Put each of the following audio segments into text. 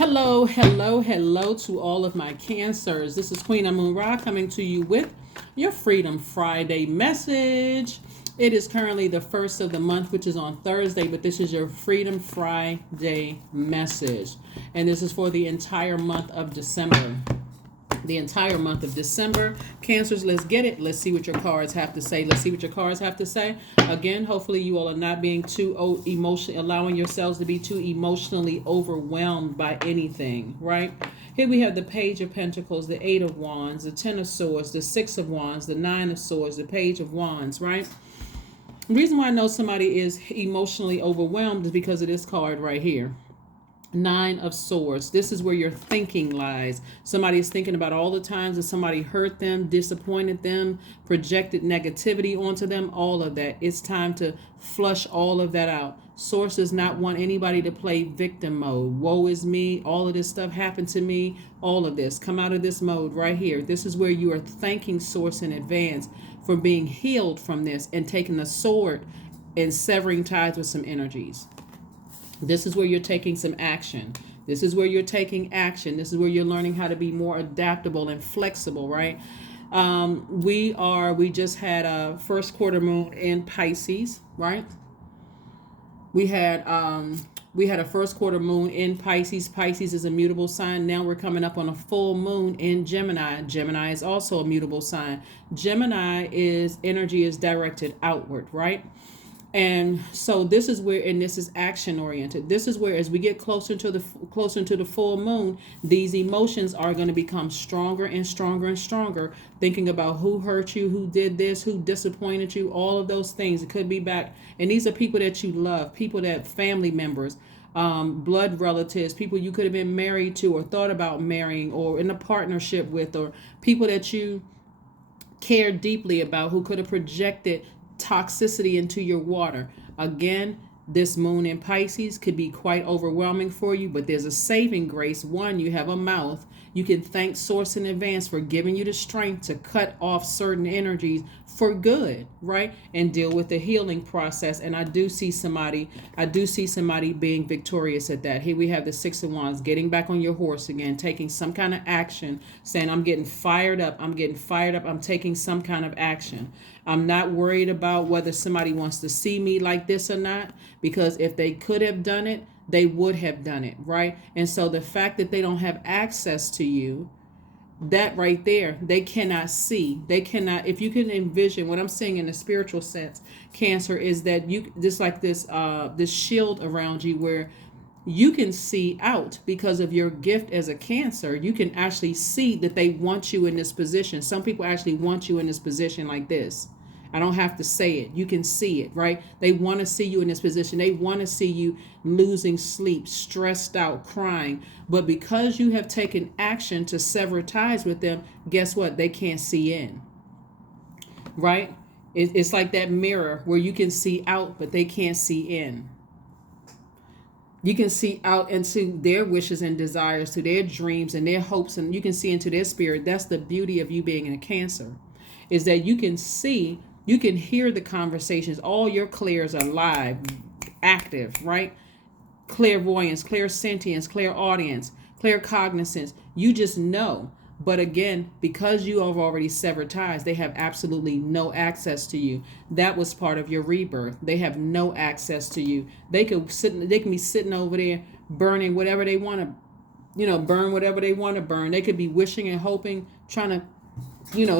Hello, hello, hello to all of my cancers. This is Queen Amun Ra coming to you with your Freedom Friday message. It is currently the first of the month, which is on Thursday, but this is your Freedom Friday message. And this is for the entire month of December. The entire month of December. Cancers, let's get it. Let's see what your cards have to say. Let's see what your cards have to say. Again, hopefully you all are not being too emotionally, allowing yourselves to be too emotionally overwhelmed by anything, right? Here we have the Page of Pentacles, the Eight of Wands, the Ten of Swords, the Six of Wands, the Nine of Swords, the Page of Wands, right? The reason why I know somebody is emotionally overwhelmed is because of this card right here. Nine of Swords. This is where your thinking lies. Somebody is thinking about all the times that somebody hurt them, disappointed them, projected negativity onto them, all of that. It's time to flush all of that out. Source does not want anybody to play victim mode. Woe is me. All of this stuff happened to me. All of this. Come out of this mode right here. This is where you are thanking Source in advance for being healed from this and taking the sword and severing ties with some energies. This is where you're taking some action. This is where you're taking action. This is where you're learning how to be more adaptable and flexible, right? We just had a first quarter moon in Pisces, right? We had a first quarter moon in Pisces. Pisces is a mutable sign. Now we're coming up on a full moon in Gemini. Gemini is also a mutable sign. Gemini is energy is directed outward, right? And so this is where, and this is action oriented. This is where, as we get closer to the full moon, these emotions are going to become stronger and stronger and stronger. Thinking about who hurt you, who did this, who disappointed you, all of those things. It could be back, and these are people that you love, people that family members, blood relatives, people you could have been married to or thought about marrying or in a partnership with, or people that you care deeply about who could have projected toxicity into your water. Again, this moon in Pisces could be quite overwhelming for you, but there's a saving grace. One, you have a mouth. You can thank Source in advance for giving you the strength to cut off certain energies for good, right? And deal with the healing process. And I do see somebody being victorious at that. Here we have the Six of Wands, getting back on your horse again, taking some kind of action, saying, I'm getting fired up. I'm taking some kind of action. I'm not worried about whether somebody wants to see me like this or not, because if they could have done it, they would have done it, right? And so the fact that they don't have access to you, that right there, they cannot see. They cannot, if you can envision what I'm saying in a spiritual sense, Cancer, is that you just like this shield around you where you can see out because of your gift as a Cancer. You can actually see that they want you in this position. Some people actually want you in this position like this. I don't have to say it. You can see it, right? They want to see you in this position. They want to see you losing sleep, stressed out, crying. But because you have taken action to sever ties with them, guess what? They can't see in, right? It's like that mirror where you can see out, but they can't see in. You can see out into their wishes and desires, to their dreams and their hopes, and you can see into their spirit. That's the beauty of you being in a Cancer, is that you can see, you can hear the conversations. All your clairs are live, active, right? Clairvoyance, clairsentience, clairaudience, claircognizance. You just know. But again, because you have already severed ties, they have absolutely no access to you. That was part of your rebirth. They have no access to you. They can be sitting over there burning whatever they want to, burn whatever they want to burn. They could be wishing and hoping, trying to,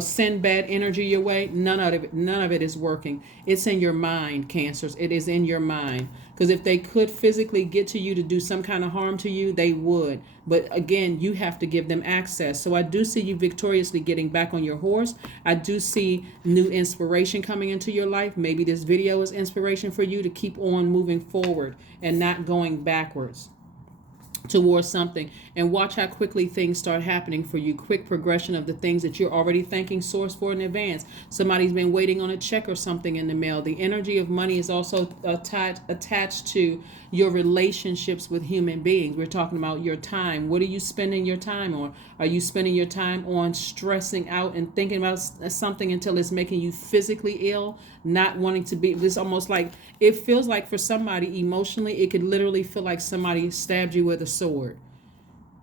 send bad energy your way. None of it is working. It's in your mind, Cancers. It is in your mind. Because if they could physically get to you to do some kind of harm to you, they would. But again, you have to give them access. So I do see you victoriously getting back on your horse. I do see new inspiration coming into your life. Maybe this video is inspiration for you to keep on moving forward and not going backwards towards something. And watch how quickly things start happening for you. Quick progression of the things that you're already thanking Source for in advance. Somebody's been waiting on a check or something in the mail. The energy of money is also attached to your relationships with human beings. We're talking about your time. What are you spending your time on? Are you spending your time on stressing out and thinking about something until it's making you physically ill, not wanting to be? This almost like, it feels like for somebody emotionally, it could literally feel like somebody stabbed you with a sword.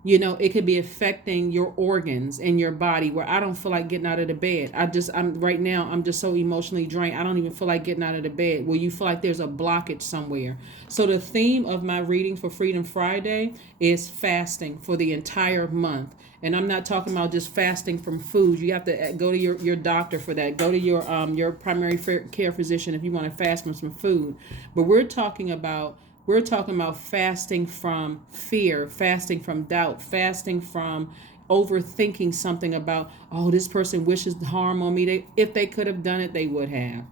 It could be affecting your organs in your body where I don't feel like getting out of the bed. I'm right now, I'm just so emotionally drained. I don't even feel like getting out of the bed. Where you feel like there's a blockage somewhere. So the theme of my reading for Freedom Friday is fasting for the entire month. And I'm not talking about just fasting from food. You have to go to your doctor for that. Go to your primary care physician if you want to fast from some food. But we're talking about fasting from fear, fasting from doubt, fasting from overthinking something about, oh, this person wishes harm on me. If they could have done it, they would have.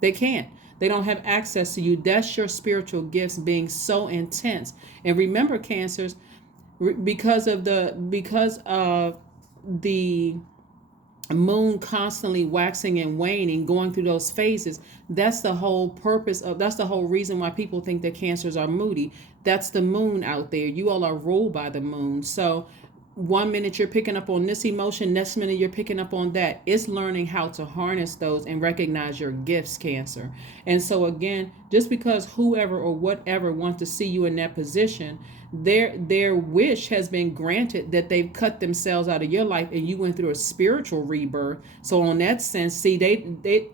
They can't. They don't have access to you. That's your spiritual gifts being so intense. And remember, Cancers, because of the moon constantly waxing and waning, going through those phases, that's the whole reason why people think that Cancers are moody. That's the moon out there. You all are ruled by the moon. So one minute you're picking up on this emotion, next minute you're picking up on that. It's learning how to harness those and recognize your gifts, Cancer. And so again, just because whoever or whatever wants to see you in that position, their wish has been granted that they've cut themselves out of your life and you went through a spiritual rebirth. So on that sense, see, they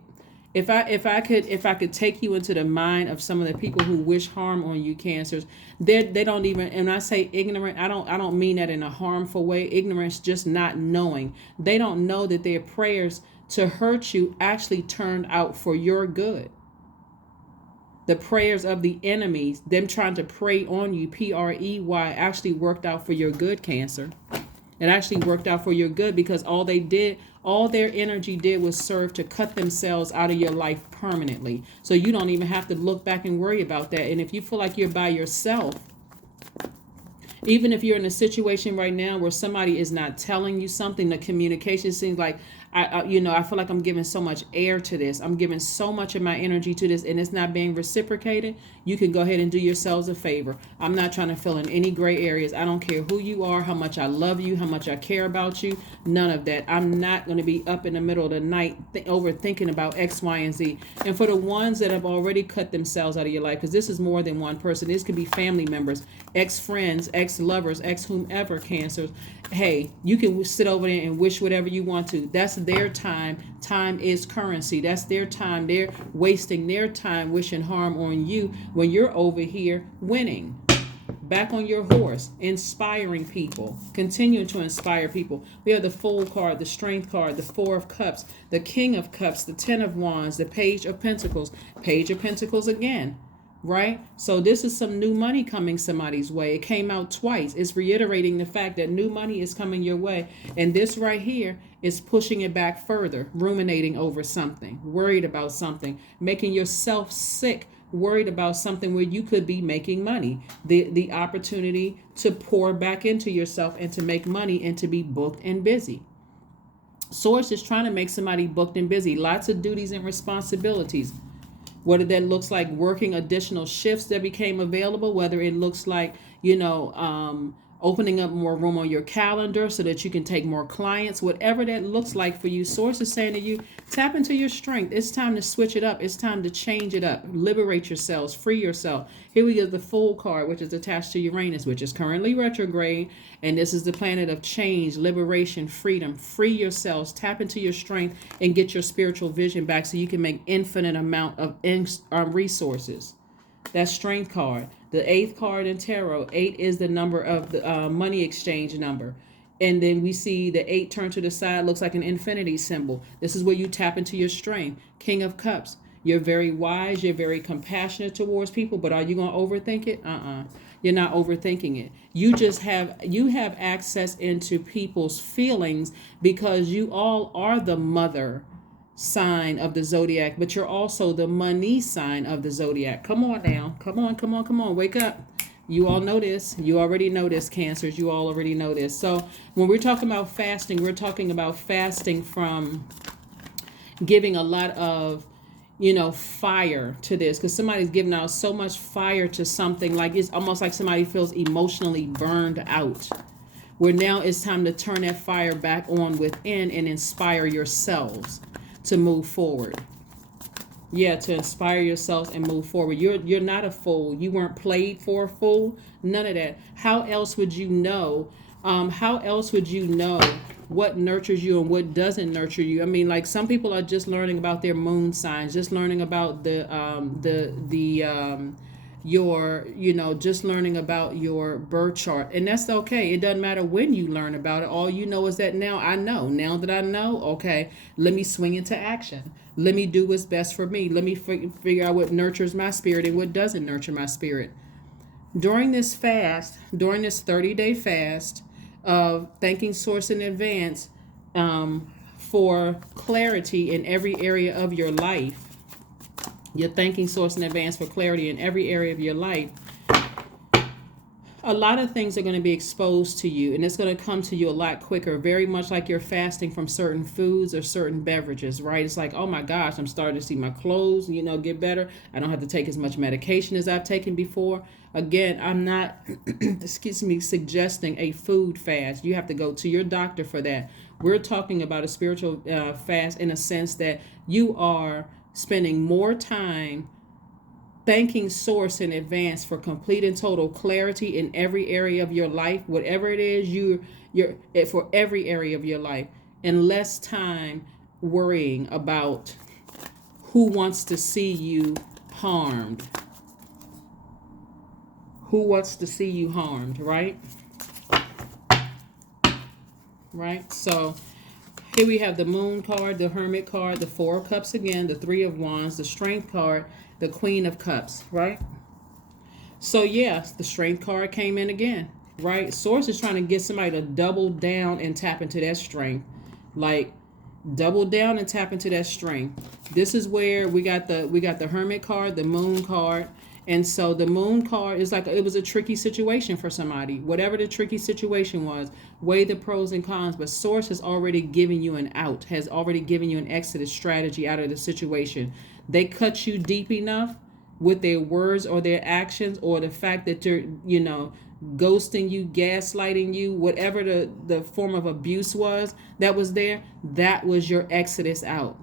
if I could take you into the mind of some of the people who wish harm on you, Cancers, they don't even, and when I say ignorant, I don't mean that in a harmful way. Ignorance, just not knowing. They don't know that their prayers to hurt you actually turned out for your good. The prayers of the enemies, them trying to prey on you, PREY, actually worked out for your good, Cancer. It actually worked out for your good because all their energy did was serve to cut themselves out of your life permanently. So you don't even have to look back and worry about that. And if you feel like you're by yourself, even if you're in a situation right now where somebody is not telling you something, the communication seems like, I feel like I'm giving so much air to this. I'm giving so much of my energy to this and it's not being reciprocated. You can go ahead and do yourselves a favor. I'm not trying to fill in any gray areas. I don't care who you are, how much I love you, how much I care about you. None of that. I'm not going to be up in the middle of the night overthinking about X, Y, and Z. And for the ones that have already cut themselves out of your life, because this is more than one person. This could be family members, ex-friends, ex-lovers, ex-whomever, Cancers. Hey, you can sit over there and wish whatever you want to. That's their time. Time is currency. That's their time. They're wasting their time wishing harm on you when you're over here winning. Back on your horse, inspiring people, continuing to inspire people. We have the Fool card, the Strength card, the Four of Cups, the King of Cups, the Ten of Wands, the Page of Pentacles again. Right? So this is some new money coming somebody's way. It came out twice. It's reiterating the fact that new money is coming your way. And this right here is pushing it back further, ruminating over something, worried about something, making yourself sick, worried about something where you could be making money. The opportunity to pour back into yourself and to make money and to be booked and busy. Source is trying to make somebody booked and busy. Lots of duties and responsibilities. Whether that looks like working additional shifts that became available, whether it looks like, opening up more room on your calendar so that you can take more clients, whatever that looks like for you. Source is saying to you, tap into your strength. It's time to switch it up. It's time to change it up. Liberate yourselves. Free yourself. Here we go, the Fool card, which is attached to Uranus, which is currently retrograde. And this is the planet of change, liberation, freedom. Free yourselves. Tap into your strength and get your spiritual vision back so you can make infinite amount of resources. That Strength card. The 8th card in tarot. 8 is the number of the money exchange number. And then we see the 8 turn to the side, looks like an infinity symbol. This is where you tap into your strength. King of Cups. You're very wise. You're very compassionate towards people. But are you going to overthink it? You're not overthinking it. You have access into people's feelings because you all are the mother sign of the zodiac, but you're also the money sign of the zodiac. Come on now. Come on. Wake up. You all know this. You already know this, Cancers. You all already know this. So when we're talking about fasting, we're talking about fasting from giving a lot of fire to this, because somebody's giving out so much fire to something, like it's almost like somebody feels emotionally burned out, where now it's time to turn that fire back on within and inspire yourselves to move forward. Yeah, to inspire yourself and move forward. You're not a fool. You weren't played for a fool. None of that. How else would you know? How else would you know what nurtures you and what doesn't nurture you? I mean, like some people are just learning about their moon signs, just learning about your, just learning about your birth chart, and that's okay. It doesn't matter when you learn about it. All you know is that now I know. Now that I know, okay, let me swing into action. Let me do what's best for me. Let me figure out what nurtures my spirit and what doesn't nurture my spirit. During this fast, during this 30-day fast of thanking Source in advance for clarity in every area of your life, you're thanking Source in advance for clarity in every area of your life. A lot of things are going to be exposed to you, and it's going to come to you a lot quicker, very much like you're fasting from certain foods or certain beverages, right? It's like, oh my gosh, I'm starting to see my clothes, get better. I don't have to take as much medication as I've taken before. Again, I'm not, suggesting a food fast. You have to go to your doctor for that. We're talking about a spiritual fast in a sense that you are spending more time thanking Source in advance for complete and total clarity in every area of your life, whatever it is you're for every area of your life, and less time worrying about who wants to see you harmed. Who wants to see you harmed, right? Right? So here we have the Moon card, the Hermit card, the Four of Cups again, the Three of Wands, the Strength card, the Queen of Cups, right? So yes, the Strength card came in again, right? Source is trying to get somebody to double down and tap into that strength. Like double down and tap into that strength. This is where we got the Hermit card, the Moon card. And so the Moon card is like it was a tricky situation for somebody. Whatever the tricky situation was, weigh the pros and cons. But Source has already given you an out, has already given you an exit strategy out of the situation. They cut you deep enough with their words or their actions or the fact that they're, ghosting you, gaslighting you, whatever the form of abuse was that was there, that was your exodus out.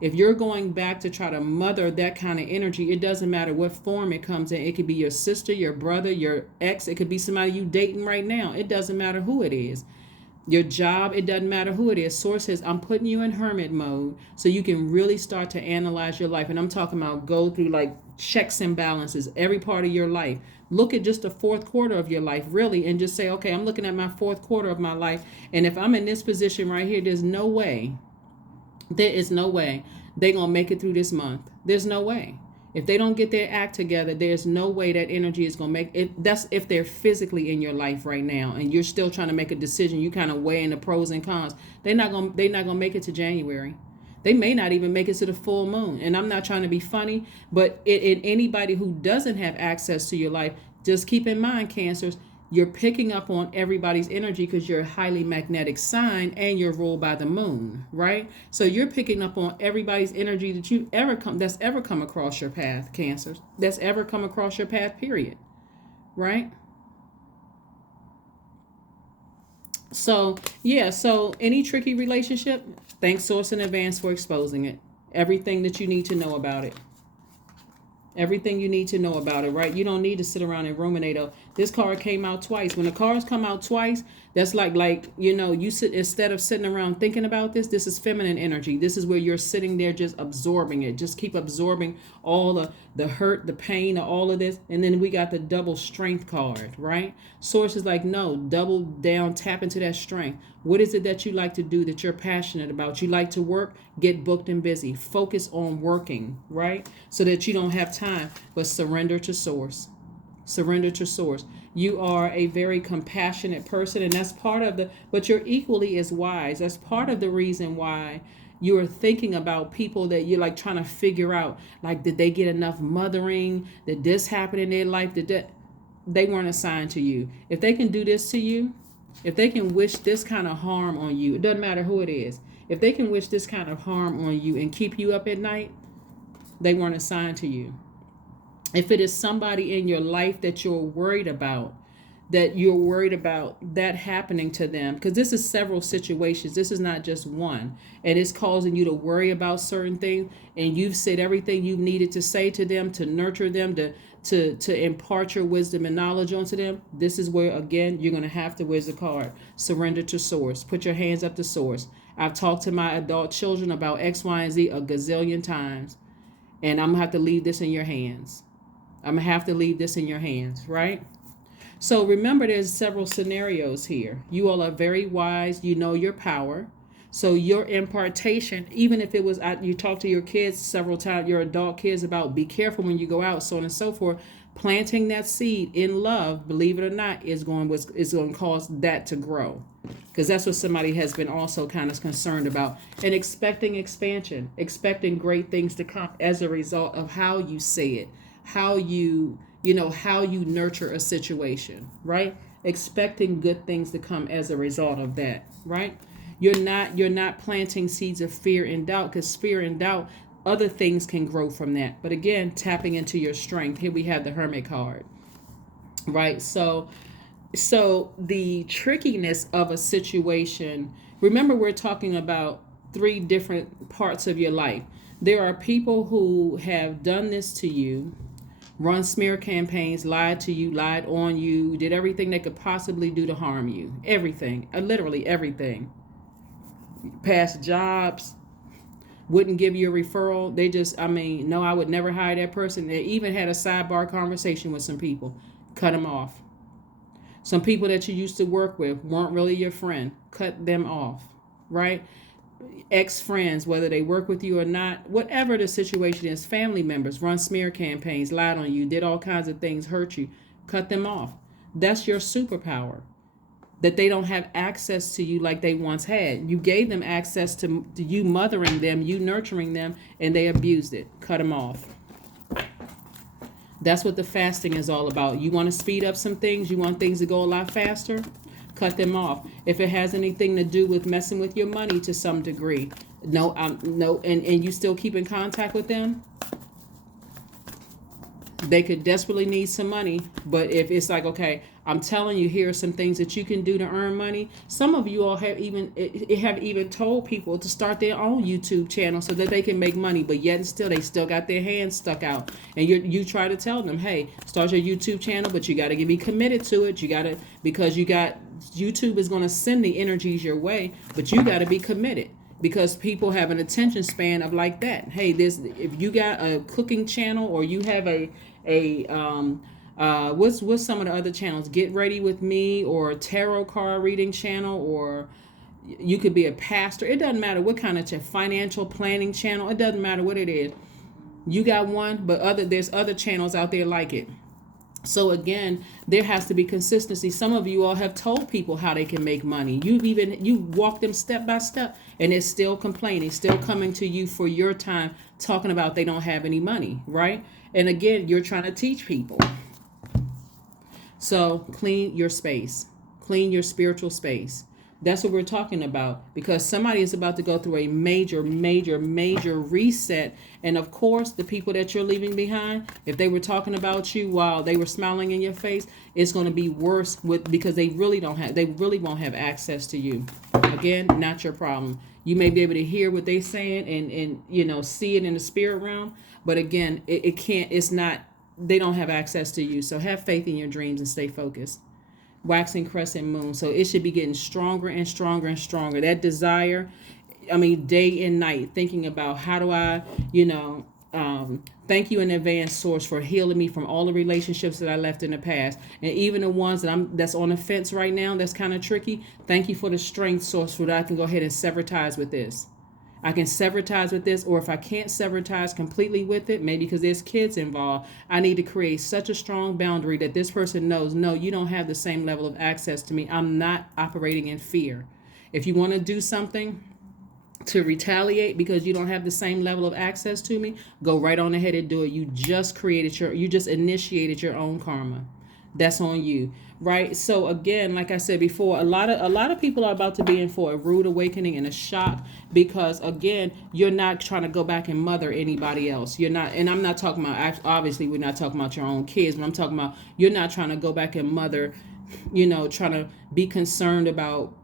If you're going back to try to mother that kind of energy, it doesn't matter what form it comes in. It could be your sister, your brother, your ex. It could be somebody you dating right now. It doesn't matter who it is. Your job, it doesn't matter who it is. Source says, I'm putting you in hermit mode so you can really start to analyze your life. And I'm talking about go through like checks and balances, every part of your life. Look at just the fourth quarter of your life, really, and just say, okay, I'm looking at my fourth quarter of my life. And if I'm in this position right here, there is no way they're going to make it through this month. There's no way. If they don't get their act together, there's no way that energy is going to make it. That's if they're physically in your life right now and you're still trying to make a decision. You kind of weighing the pros and cons. They're not going to make it to January. They may not even make it to the full moon. And I'm not trying to be funny, but anybody who doesn't have access to your life, just keep in mind, Cancers, you're picking up on everybody's energy because you're a highly magnetic sign and you're ruled by the moon, right? So you're picking up on everybody's energy that's ever come across your path, Cancers. That's ever come across your path, period. Right? So, yeah, so any tricky relationship, thank Source in advance for exposing it. Everything that you need to know about it. Everything you need to know about it, right? You don't need to sit around and ruminate. This card came out twice. When the cards come out twice, that's like you sit, instead of sitting around thinking about this is feminine energy. This is where you're sitting there just absorbing it. Just keep absorbing all the hurt, the pain, all of this. And then we got the double strength card, right? Source is like, no, double down, tap into that strength. What is it that you like to do that you're passionate about? You like to work, get booked and busy. Focus on working, right? So that you don't have time, but surrender to Source. Surrender to Source. You are a very compassionate person, and that's part of but you're equally as wise. That's part of the reason why you're thinking about people that you're like trying to figure out, like, did they get enough mothering? Did this happen in their life? They weren't assigned to you. If they can do this to you, if they can wish this kind of harm on you, it doesn't matter who it is. If they can wish this kind of harm on you and keep you up at night, they weren't assigned to you. If it is somebody in your life that you're worried about, that you're worried about that happening to them, because this is several situations. This is not just one, and it's causing you to worry about certain things. And you've said everything you needed to say to them, to nurture them, to impart your wisdom and knowledge onto them. This is where, again, you're going to have to, where's the card? Surrender to source. Put your hands up to source. I've talked to my adult children about X, Y, and Z a gazillion times, and I'm going to have to leave this in your hands. I'm going to have to leave this in your hands, right? So remember, there's several scenarios here. You all are very wise. You know your power. So your impartation, even if it was, you talk to your kids several times, your adult kids, about be careful when you go out, so on and so forth. Planting that seed in love, believe it or not, is going to cause that to grow. Because that's what somebody has been also kind of concerned about. And expecting expansion, expecting great things to come as a result of how you say it, how you nurture a situation, right? Expecting good things to come as a result of that, right? You're not planting seeds of fear and doubt, because fear and doubt, other things can grow from that. But again, tapping into your strength. Here we have the Hermit card, right? So the trickiness of a situation, remember, we're talking about 3 different parts of your life. There are people who have done this to you, run smear campaigns, lied to you, lied on you, did everything they could possibly do to harm you. Everything, literally everything. Past jobs, wouldn't give you a referral. They just, no, I would never hire that person. They even had a sidebar conversation with some people. Cut them off. Some people that you used to work with weren't really your friend. Cut them off, right? Ex-friends, whether they work with you or not, whatever the situation is, family members, run smear campaigns, lied on you, did all kinds of things, hurt you. Cut them off. That's your superpower. That they don't have access to you like they once had. You gave them access to you mothering them, you nurturing them, and they abused it. Cut them off. That's what the fasting is all about. You want to speed up some things, you want things to go a lot faster, cut them off. If it has anything to do with messing with your money to some degree, no, and you still keep in contact with them, they could desperately need some money. But if it's like, okay, I'm telling you, here are some things that you can do to earn money. Some of you all have even told people to start their own YouTube channel so that they can make money, but yet and still they still got their hands stuck out. And you try to tell them, hey, start your YouTube channel, but you got to be committed to it. Because YouTube is going to send the energies your way, but you got to be committed. Because people have an attention span of like that. Hey, if you got a cooking channel, or you have what's some of the other channels? Get Ready with Me, or a tarot card reading channel, or you could be a pastor. It doesn't matter what kind of financial planning channel. It doesn't matter what it is. You got one, but there's other channels out there like it. So again, there has to be consistency. Some of you all have told people how they can make money. You walk them step by step, and they're still complaining, still coming to you for your time, talking about they don't have any money, right? And again, you're trying to teach people. So clean your space, clean your spiritual space. That's what we're talking about, because somebody is about to go through a major, major, major reset. And of course, the people that you're leaving behind, if they were talking about you while they were smiling in your face, it's going to be worse because they really won't have access to you. Again, not your problem. You may be able to hear what they're saying and see it in the spirit realm, but again, they don't have access to you. So have faith in your dreams and stay focused. Waxing crescent moon, so it should be getting stronger and stronger and stronger. That desire, day and night, thinking about how do I, thank you in advance, source, for healing me from all the relationships that I left in the past, and even the ones that's on the fence right now, that's kind of tricky. Thank you for the strength, source, so that I can go ahead and sever ties with this. I can sever ties with this, or if I can't sever ties completely with it, maybe because there's kids involved, I need to create such a strong boundary that this person knows, no, you don't have the same level of access to me. I'm not operating in fear. If you want to do something to retaliate because you don't have the same level of access to me, go right on ahead and do it. You just initiated your own karma. That's on you, right? So again, like I said before, a lot of people are about to be in for a rude awakening and a shock, because again, you're not trying to go back and mother anybody else. You're not, and I'm not talking about, obviously we're not talking about your own kids, but I'm talking about you're not trying to go back and mother trying to be concerned about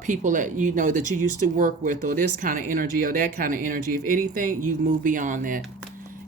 people that that you used to work with, or this kind of energy or that kind of energy. If anything, you move beyond that.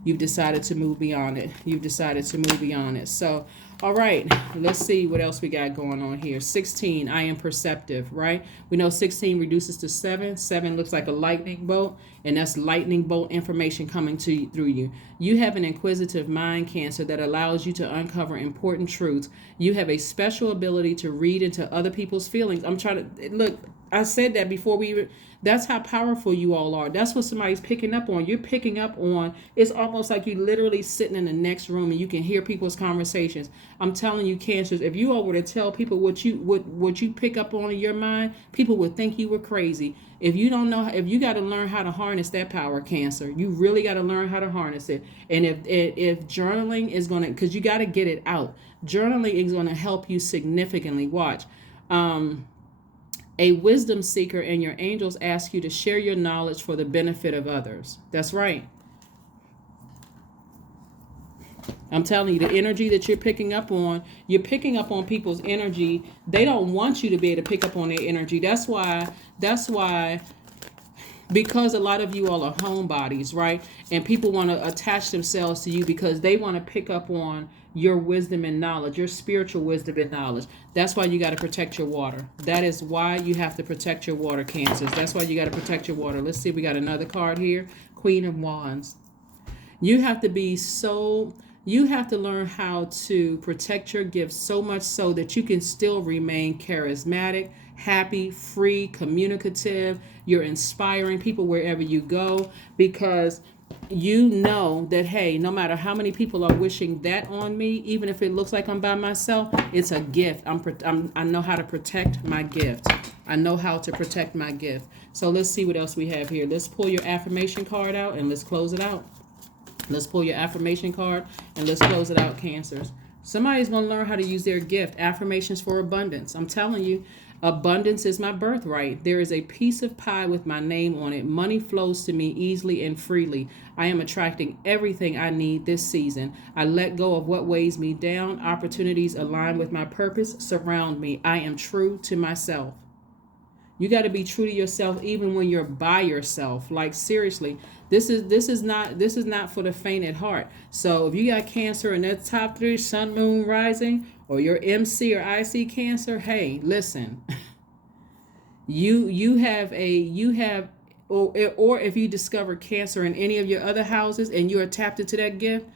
You've decided to move beyond it. You've decided to move beyond it. So, all right, let's see what else we got going on here. 16, I am perceptive, right? We know 16 reduces to 7. 7 looks like a lightning bolt, and that's lightning bolt information coming to you, through you. You have an inquisitive mind, Cancer, that allows you to uncover important truths. You have a special ability to read into other people's feelings. I'm trying to look. I said that before we even. That's how powerful you all are. That's what somebody's picking up on. You're picking up on. It's almost like you literally sitting in the next room and you can hear people's conversations. I'm telling you, Cancers, if you all were to tell people what you pick up on in your mind, people would think you were crazy. If you don't know, if you got to learn how to harness that power, Cancer, you really got to learn how to harness it. And if journaling is going to, because you got to get it out. Journaling is going to help you significantly. Watch. A wisdom seeker and your angels ask you to share your knowledge for the benefit of others. That's right. I'm telling you, the energy that you're picking up on people's energy. They don't want you to be able to pick up on their energy. That's why, because a lot of you all are homebodies, right? And people want to attach themselves to you because they want to pick up on your wisdom and knowledge, your spiritual wisdom and knowledge. That's why you got to protect your water. That is why you have to protect your water, Cancers. That's why you got to protect your water. Let's see, we got another card here. Queen of Wands. You have to learn how to protect your gifts so much so that you can still remain charismatic, happy, free, communicative. You're inspiring people wherever you go, because you know that, hey, no matter how many people are wishing that on me, even if it looks like I'm by myself, it's a gift. I know how to protect my gift. I know how to protect my gift. So let's see what else we have here. Let's pull your affirmation card out and let's close it out. Let's pull your affirmation card and let's close it out, Cancers. Somebody's going to learn how to use their gift. Affirmations for abundance. I'm telling you, abundance is my birthright. There is a piece of pie with my name on it. Money flows to me easily and freely. I am attracting everything I need this season. I let go of what weighs me down. Opportunities align with my purpose surround me. I am true to myself. You got to be true to yourself even when you're by yourself. Like, seriously, this is not for the faint at heart. So if you got Cancer in that top 3, Sun, Moon, Rising, or your MC or IC Cancer, hey, listen. you have or if you discover Cancer in any of your other houses and you are tapped into that gift,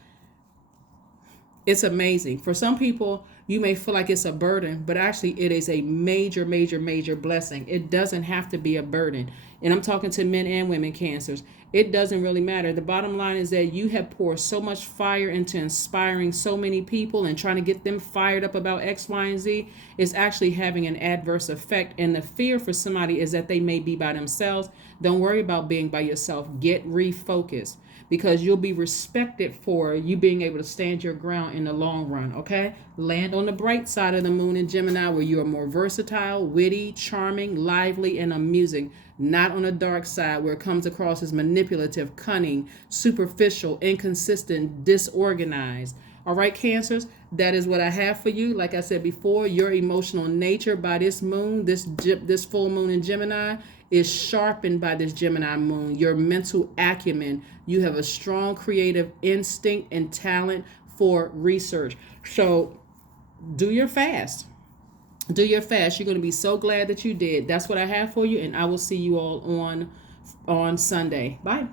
it's amazing. For some people, you may feel like it's a burden, but actually it is a major, major, major blessing. It doesn't have to be a burden. And I'm talking to men and women, Cancers. It doesn't really matter. The bottom line is that you have poured so much fire into inspiring so many people and trying to get them fired up about X, Y, and Z. It's actually having an adverse effect. And the fear for somebody is that they may be by themselves. Don't worry about being by yourself. Get refocused, because you'll be respected for you being able to stand your ground in the long run, okay? Land on the bright side of the moon in Gemini, where you are more versatile, witty, charming, lively, and amusing. Not on the dark side, where it comes across as manipulative, cunning, superficial, inconsistent, disorganized. All right, Cancers, that is what I have for you. Like I said before, your emotional nature by this moon, this full moon in Gemini, is sharpened by this Gemini moon. Your mental acumen. You have a strong creative instinct and talent for research. So do your fast. Do your fast. You're going to be so glad that you did. That's what I have for you, and I will see you all on Sunday. Bye.